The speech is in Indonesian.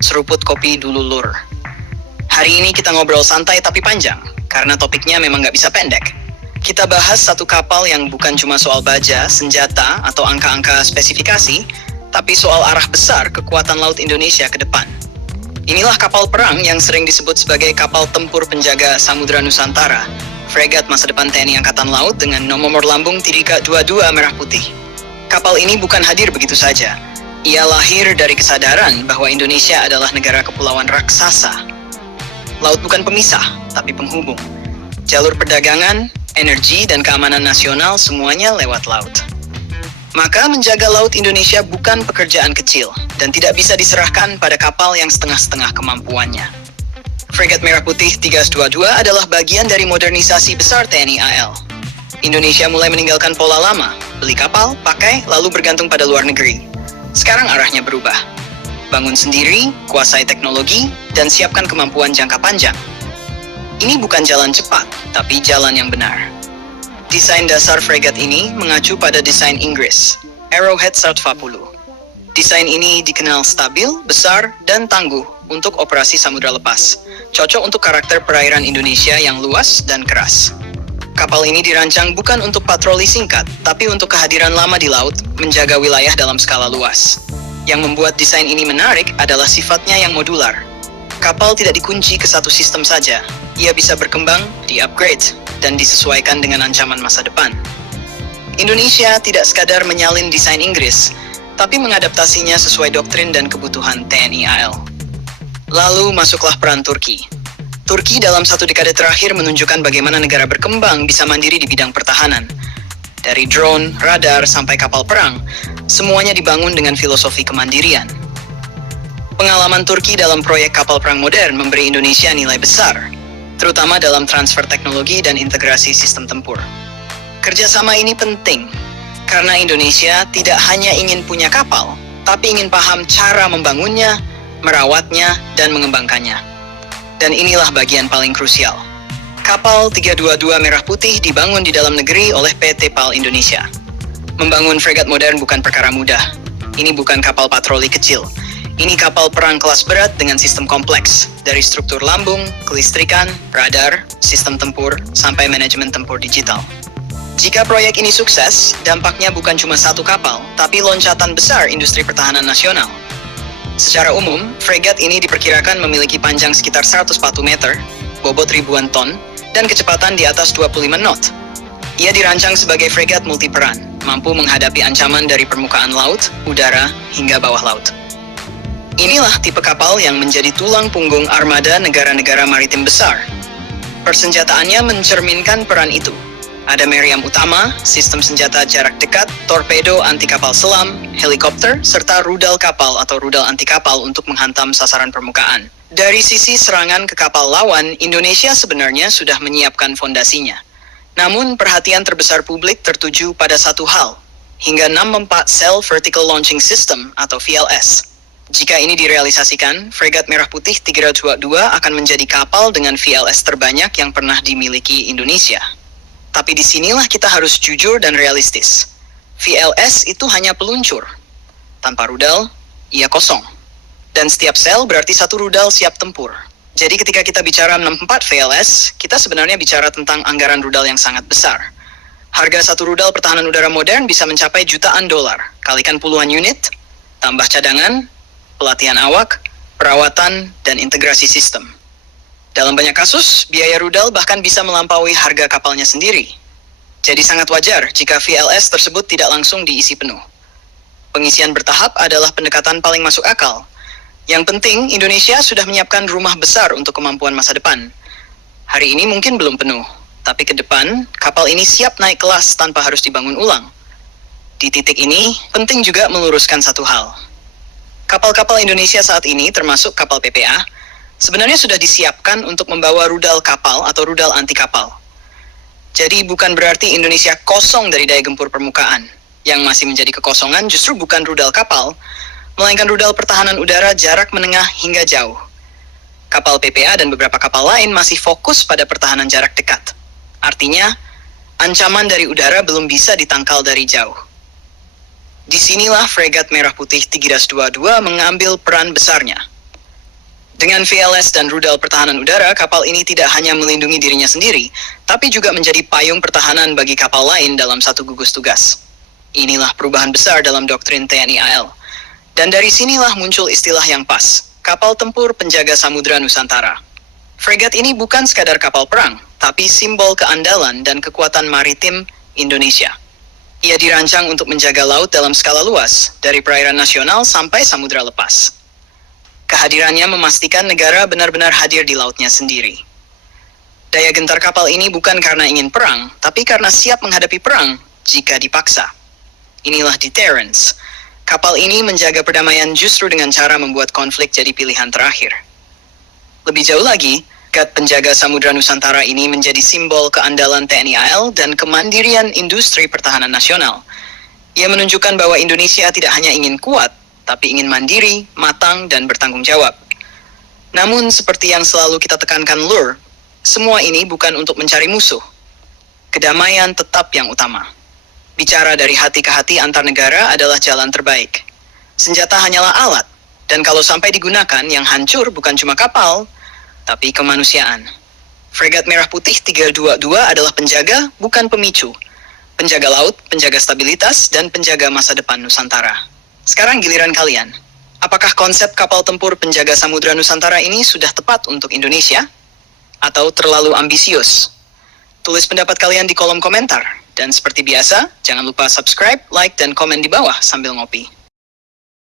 seruput kopi dulu lur. Hari ini kita ngobrol santai tapi panjang, karena topiknya memang nggak bisa pendek. Kita bahas satu kapal yang bukan cuma soal baja, senjata, atau angka-angka spesifikasi, tapi soal arah besar kekuatan laut Indonesia ke depan. Inilah kapal perang yang sering disebut sebagai kapal tempur penjaga Samudra Nusantara, fregat masa depan TNI Angkatan Laut dengan nomor lambung Tidika 22 Merah Putih. Kapal ini bukan hadir begitu saja. Ia lahir dari kesadaran bahwa Indonesia adalah negara kepulauan raksasa. Laut bukan pemisah, tapi penghubung. Jalur perdagangan, energi, dan keamanan nasional semuanya lewat laut. Maka menjaga laut Indonesia bukan pekerjaan kecil dan tidak bisa diserahkan pada kapal yang setengah-setengah kemampuannya. Fregat Merah Putih 322 adalah bagian dari modernisasi besar TNI AL. Indonesia mulai meninggalkan pola lama, beli kapal, pakai, lalu bergantung pada luar negeri. Sekarang arahnya berubah. Bangun sendiri, kuasai teknologi, dan siapkan kemampuan jangka panjang. Ini bukan jalan cepat, tapi jalan yang benar. Desain dasar fregat ini mengacu pada desain Inggris, Arrowhead 140. Desain ini dikenal stabil, besar, dan tangguh untuk operasi samudra lepas. Cocok untuk karakter perairan Indonesia yang luas dan keras. Kapal ini dirancang bukan untuk patroli singkat, tapi untuk kehadiran lama di laut, menjaga wilayah dalam skala luas. Yang membuat desain ini menarik adalah sifatnya yang modular. Kapal tidak dikunci ke satu sistem saja. Ia bisa berkembang, di-upgrade, dan disesuaikan dengan ancaman masa depan. Indonesia tidak sekadar menyalin desain Inggris, tapi mengadaptasinya sesuai doktrin dan kebutuhan TNI AL. Lalu masuklah peran Turki. Turki dalam satu dekade terakhir menunjukkan bagaimana negara berkembang bisa mandiri di bidang pertahanan. Dari drone, radar, sampai kapal perang, semuanya dibangun dengan filosofi kemandirian. Pengalaman Turki dalam proyek kapal perang modern memberi Indonesia nilai besar, terutama dalam transfer teknologi dan integrasi sistem tempur. Kerjasama ini penting, karena Indonesia tidak hanya ingin punya kapal, tapi ingin paham cara membangunnya, merawatnya, dan mengembangkannya. Dan inilah bagian paling krusial. Kapal 322 Merah Putih dibangun di dalam negeri oleh PT PAL Indonesia. Membangun fregat modern bukan perkara mudah. Ini bukan kapal patroli kecil. Ini kapal perang kelas berat dengan sistem kompleks, dari struktur lambung, kelistrikan, radar, sistem tempur, sampai manajemen tempur digital. Jika proyek ini sukses, dampaknya bukan cuma satu kapal, tapi loncatan besar industri pertahanan nasional. Secara umum, fregat ini diperkirakan memiliki panjang sekitar 140 meter, bobot ribuan ton, dan kecepatan di atas 25 knot. Ia dirancang sebagai fregat multiperan, mampu menghadapi ancaman dari permukaan laut, udara, hingga bawah laut. Inilah tipe kapal yang menjadi tulang punggung armada negara-negara maritim besar. Persenjataannya mencerminkan peran itu. Ada meriam utama, sistem senjata jarak dekat, torpedo anti kapal selam, helikopter, serta rudal kapal atau rudal anti kapal untuk menghantam sasaran permukaan. Dari sisi serangan ke kapal lawan, Indonesia sebenarnya sudah menyiapkan fondasinya. Namun perhatian terbesar publik tertuju pada satu hal, hingga 64 Cell Vertical Launching System atau VLS. Jika ini direalisasikan, fregat Merah Putih 322 akan menjadi kapal dengan VLS terbanyak yang pernah dimiliki Indonesia. Tapi disinilah kita harus jujur dan realistis. VLS itu hanya peluncur. Tanpa rudal, ia kosong. Dan setiap sel berarti satu rudal siap tempur. Jadi ketika kita bicara 64 VLS, kita sebenarnya bicara tentang anggaran rudal yang sangat besar. Harga satu rudal pertahanan udara modern bisa mencapai jutaan dolar. Kalikan puluhan unit, tambah cadangan, pelatihan awak, perawatan, dan integrasi sistem. Dalam banyak kasus, biaya rudal bahkan bisa melampaui harga kapalnya sendiri. Jadi sangat wajar jika VLS tersebut tidak langsung diisi penuh. Pengisian bertahap adalah pendekatan paling masuk akal. Yang penting, Indonesia sudah menyiapkan rumah besar untuk kemampuan masa depan. Hari ini mungkin belum penuh, tapi ke depan, kapal ini siap naik kelas tanpa harus dibangun ulang. Di titik ini, penting juga meluruskan satu hal. Kapal-kapal Indonesia saat ini, termasuk kapal PPA, sebenarnya sudah disiapkan untuk membawa rudal kapal atau rudal anti kapal. Jadi bukan berarti Indonesia kosong dari daya gempur permukaan. Yang masih menjadi kekosongan justru bukan rudal kapal, melainkan rudal pertahanan udara jarak menengah hingga jauh. Kapal PPA dan beberapa kapal lain masih fokus pada pertahanan jarak dekat. Artinya, ancaman dari udara belum bisa ditangkal dari jauh. Disinilah fregat Merah Putih 322 mengambil peran besarnya. Dengan VLS dan rudal pertahanan udara, kapal ini tidak hanya melindungi dirinya sendiri, tapi juga menjadi payung pertahanan bagi kapal lain dalam satu gugus tugas. Inilah perubahan besar dalam doktrin TNI AL. Dan dari sinilah muncul istilah yang pas, kapal tempur penjaga samudra Nusantara. Fregat ini bukan sekadar kapal perang, tapi simbol keandalan dan kekuatan maritim Indonesia. Ia dirancang untuk menjaga laut dalam skala luas, dari perairan nasional sampai samudra lepas. Kehadirannya memastikan negara benar-benar hadir di lautnya sendiri. Daya gentar kapal ini bukan karena ingin perang, tapi karena siap menghadapi perang jika dipaksa. Inilah deterrence. Kapal ini menjaga perdamaian justru dengan cara membuat konflik jadi pilihan terakhir. Lebih jauh lagi, Gat Penjaga Samudra Nusantara ini menjadi simbol keandalan TNI AL dan kemandirian industri pertahanan nasional. Ia menunjukkan bahwa Indonesia tidak hanya ingin kuat, tapi ingin mandiri, matang, dan bertanggung jawab. Namun, seperti yang selalu kita tekankan Lur, semua ini bukan untuk mencari musuh. Kedamaian tetap yang utama. Bicara dari hati ke hati antar negara adalah jalan terbaik. Senjata hanyalah alat, dan kalau sampai digunakan, yang hancur bukan cuma kapal, tapi kemanusiaan. Fregat Merah Putih 322 adalah penjaga, bukan pemicu. Penjaga laut, penjaga stabilitas, dan penjaga masa depan Nusantara. Sekarang giliran kalian. Apakah konsep kapal tempur penjaga samudra Nusantara ini sudah tepat untuk Indonesia? Atau terlalu ambisius? Tulis pendapat kalian di kolom komentar. Dan seperti biasa, jangan lupa subscribe, like, dan komen di bawah sambil ngopi.